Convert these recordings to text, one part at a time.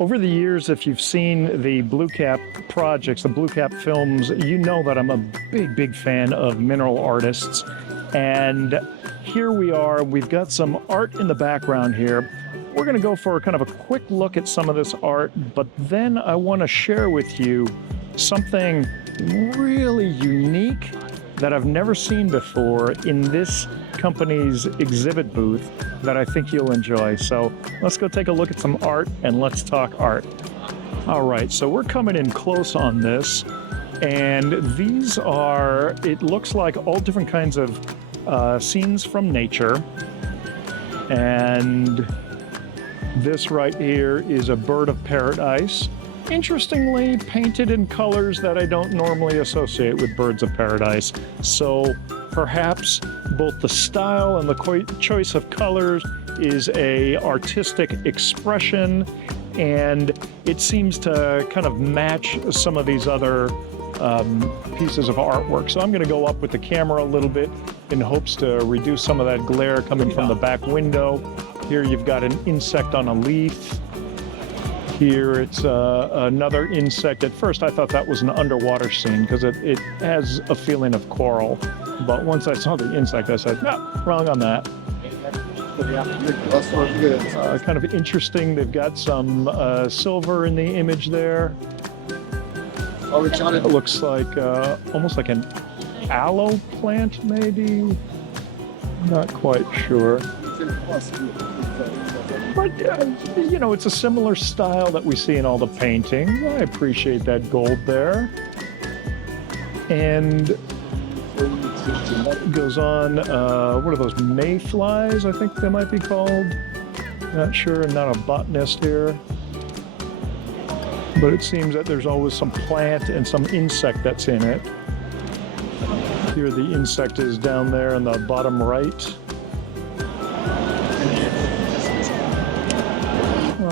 Over the years, if you've seen the BlueCap projects, the BlueCap films, you know that I'm a big fan of mineral artists. And here we are, we've got some art in the background here. We're gonna go for kind of a quick look at some of this art, but then I wanna share with you something really unique that I've never seen before in this company's exhibit booth that I think you'll enjoy. So let's go take a look at some art and let's talk art. All right, so we're coming in close on this, and these are, it looks like all different kinds of scenes from nature. And this right here is a bird of paradise. Interestingly painted in colors that I don't normally associate with birds of paradise. So perhaps both the style and the choice of colors is a artistic expression, and it seems to kind of match some of these other pieces of artwork. So I'm going to go up with the camera a little bit in hopes to reduce some of that glare coming from the back window. Here you've got an insect on a leaf. Here it's another insect. At first I thought that was an underwater scene because it has a feeling of coral. But once I saw the insect, I said, no, wrong on that. Kind of interesting. They've got some silver in the image there. It looks like almost like an aloe plant, maybe. Not quite sure. But, you know, it's a similar style that we see in all the paintings. I appreciate that gold there. And it goes on, what are those, mayflies, I think they might be called? Not sure, I'm not a botanist here. But it seems that there's always some plant and some insect that's in it. Here the insect is down there in the bottom right.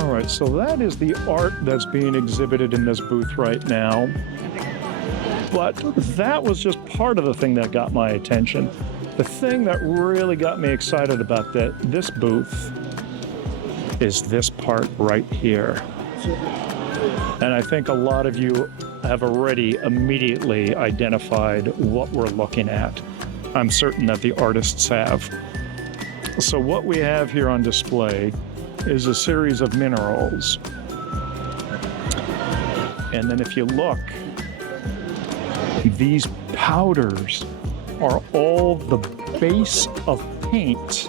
All right, so that is the art that's being exhibited in this booth right now. But that was just part of the thing that got my attention. The thing that really got me excited about this booth is this part right here. And I think a lot of you have already immediately identified what we're looking at. I'm certain that the artists have. So what we have here on display is a series of minerals. And then if you look, these powders are all the base of paint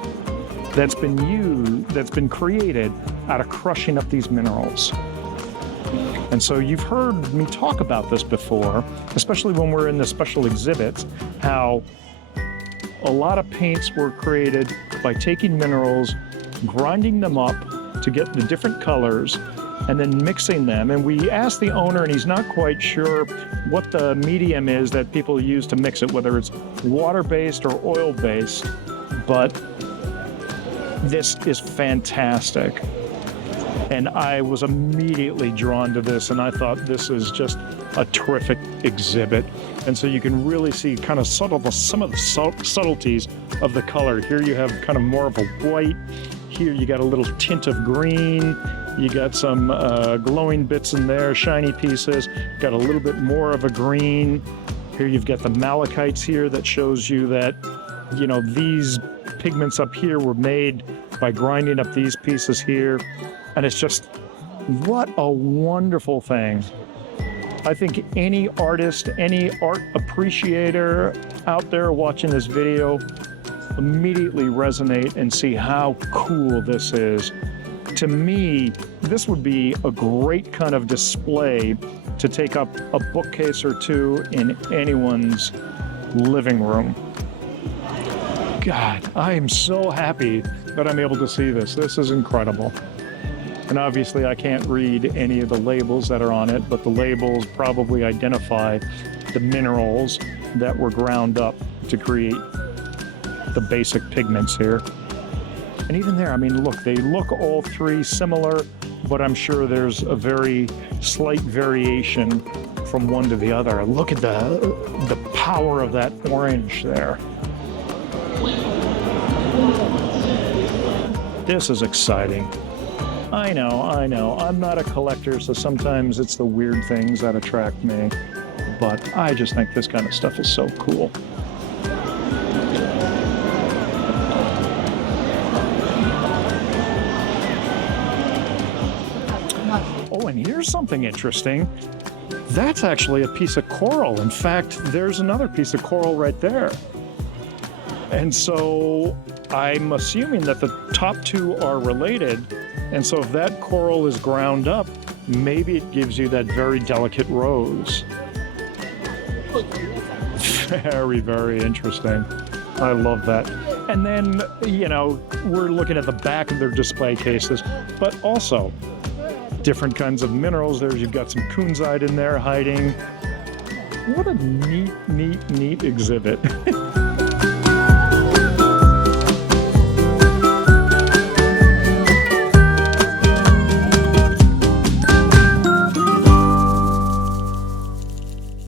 that's been created out of crushing up these minerals. And so you've heard me talk about this before, especially when we're in the special exhibits, how a lot of paints were created by taking minerals, grinding them up to get the different colors, and then mixing them. And we asked the owner, and he's not quite sure what the medium is that people use to mix it, whether it's water-based or oil-based, but this is fantastic. And I was immediately drawn to this, and I thought this is just a terrific exhibit. And so you can really see kind of some of the subtleties of the color. Here you have kind of more of a white. Here you got a little tint of green. You got some glowing bits in there, shiny pieces. Got a little bit more of a green. Here you've got the malachites here that shows you that, you know, these pigments up here were made by grinding up these pieces here. And it's just, what a wonderful thing. I think any artist, any art appreciator out there watching this video immediately resonate and see how cool this is. To me, this would be a great kind of display to take up a bookcase or two in anyone's living room. God, I am so happy that I'm able to see this. This is incredible. And obviously I can't read any of the labels that are on it, but the labels probably identify the minerals that were ground up to create the basic pigments here. And even there, I mean, look, they look all three similar, but I'm sure there's a very slight variation from one to the other. Look at the power of that orange there. This is exciting. I know. I'm not a collector, so sometimes it's the weird things that attract me. But I just think this kind of stuff is so cool. Oh, and here's something interesting. That's actually a piece of coral. In fact, there's another piece of coral right there. And so I'm assuming that the top two are related. And so if that coral is ground up, maybe it gives you that very delicate rose. Very, very interesting. I love that. And then, we're looking at the back of their display cases, but also different kinds of minerals. You've got some kunzite in there hiding. What a neat exhibit.